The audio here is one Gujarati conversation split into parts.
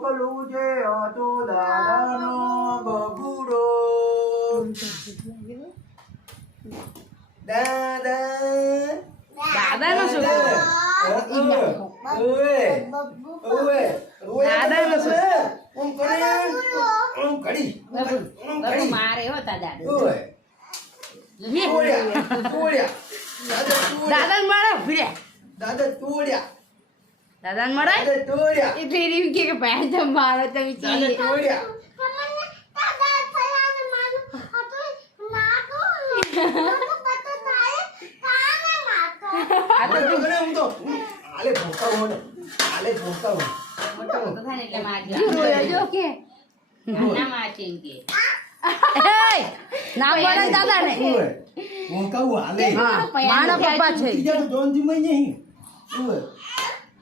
ગોકલું જે હતો દાદાનો બબુડો દાદાનો છોકરો ઓએ ઓએ દાદાનો છોકરો ઓમ કરે ઓમ કડી બબુ મારે હો તા દાદા ઓએ તોડ્યા દાદા મારે ભીડે દાદા તોડ્યા દાદા મારે દાદા તોડ્યા એટલે એમ કે ભાઈ તો મારો તમે દાદા તોડ્યા હું તો આલે ભોકાવો ને આલે ભોકાવો મોટો મોટો થાય ને એટલે મારજો જો કે ના મારશે એમ કે ના પડે દાદા ને ભોકાવો આલે મારા પપ્પા છે ત્રીજા તો જોન જી મઈ નહીં ઓય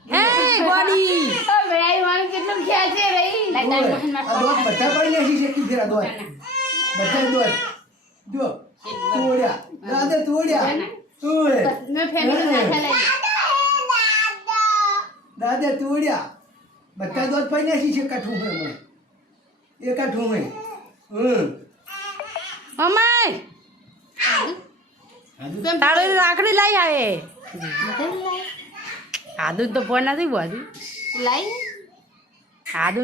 હે ગોડી ભાઈ વાળ કેટલું ખેંચે રહી આ દોત બધા પડી નાખી છે કે ફેરા દોત બધા દોત જો તોડ્યા દાદા તોડ્યા ઓય મેં ફેમિલી સાથે લઈ દાદા તોડ્યા બધા દોત પડી નાખી છે કાઠું હે મને એ કાઠું હે મમ્મી તાળી રાખડી લઈ આવે આદુ તો ફોન નથી બોધી લઈ આદુ